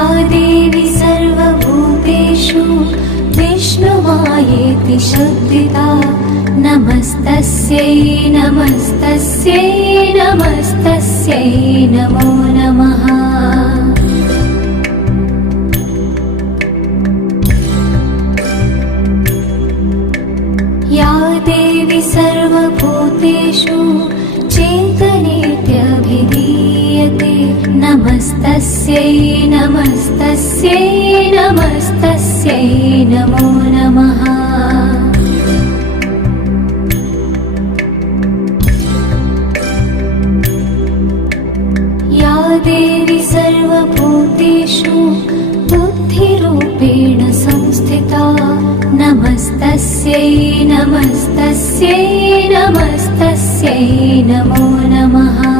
या देवी सर्वभूतेषु विष्णुमायेति शब्दिता नमस्तस्यै नमस्तस्यै नमस्तस्यै नमो नमः। या देवी सर्वभूतेषु चेतनेत्यभिधीयते नमस्तस्यै नमस्तस्यै नमस्तस्यै नमो नमः। या देवी सर्वभूतेषु बुद्धिरूपेण संस्थिता नमस्तस्यै नमस्तस्यै नमस्तस्यै नमो नमः।